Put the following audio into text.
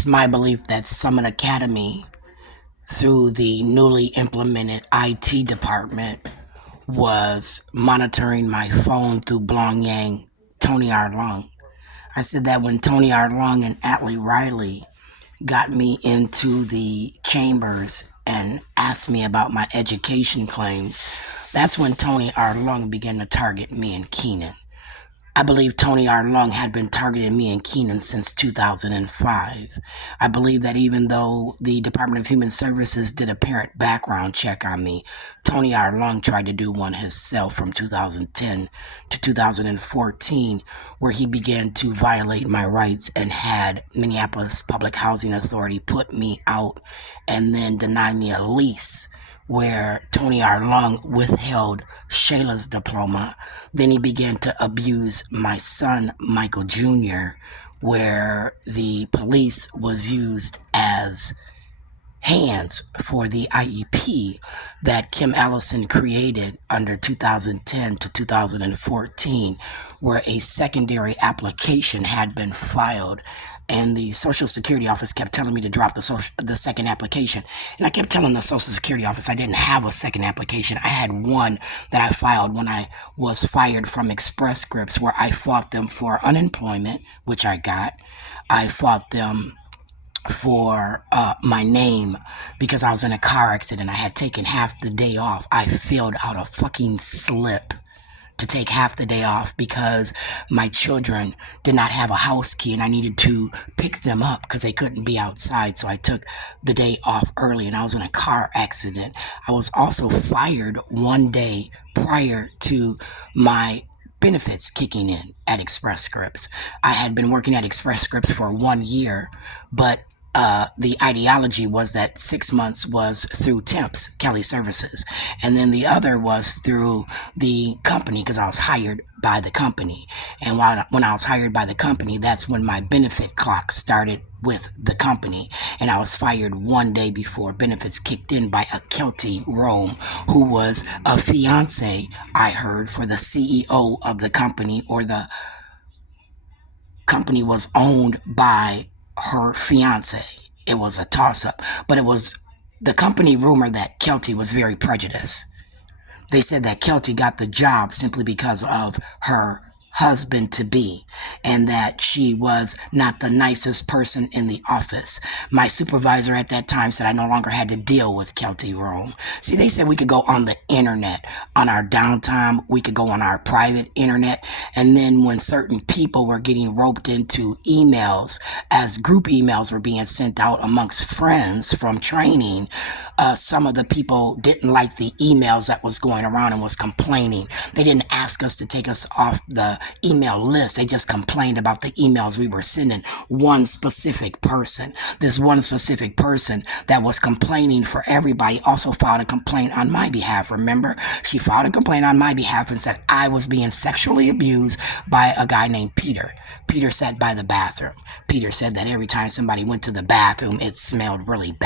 It's my belief that Summit Academy, through the newly implemented IT department, was monitoring my phone through Blongyang Tony R. Long. I said that when Tony R. Long and Atlee Riley got me into the chambers and asked me about my education claims, that's when Tony R. Long began to target me and Keenan. I believe Tony R. Long had been targeting me and Keenan since 2005. I believe that even though the Department of Human Services did a parent background check on me, Tony R. Long tried to do one himself from 2010 to 2014, where he began to violate my rights and had Minneapolis Public Housing Authority put me out and then deny me a lease where Tony R. Long withheld Shayla's diploma. Then he began to abuse my son, Michael Jr., where the police was used as hands for the IEP that Kim Allison created under 2010 to 2014, where a secondary application had been filed. And the Social Security office kept telling me to drop the second application. And I kept telling the Social Security office I didn't have a second application. I had one that I filed when I was fired from Express Scripts, where I fought them for unemployment, which I got. I fought them for my name because I was in a car accident. I had taken half the day off. I filled out a fucking slip to take half the day off because my children did not have a house key and I needed to pick them up because they couldn't be outside. So I took the day off early and I was in a car accident. I was also fired one day prior to my benefits kicking in at Express Scripts. I had been working at Express Scripts for 1 year, but the ideology was that 6 months was through TEMP's, Kelly Services, and then the other was through the company because I was hired by the company. And when I was hired by the company, that's when my benefit clock started with the company. And I was fired 1 day before benefits kicked in by a Kelty Rome, who was a fiance, I heard, for the CEO of the company, or the company was owned by her fiance. It was a toss-up, but it was the company rumor that Kelty was very prejudiced. They said that Kelty got the job simply because of her husband-to-be, and that she was not the nicest person in the office. My supervisor at that time said I no longer had to deal with Kelty Rome. See, they said we could go on the internet on our downtime, we could go on our private internet, and then when certain people were getting roped into emails, as group emails were being sent out amongst friends from training, some of the people didn't like the emails that was going around and was complaining. They didn't ask us to take us off the email list. They just complained about the emails we were sending one specific person. This one specific person that was complaining for everybody also filed a complaint on my behalf. Remember, she filed a complaint on my behalf and said I was being sexually abused by a guy named Peter. Peter sat by the bathroom. Peter said that every time somebody went to the bathroom, it smelled really bad.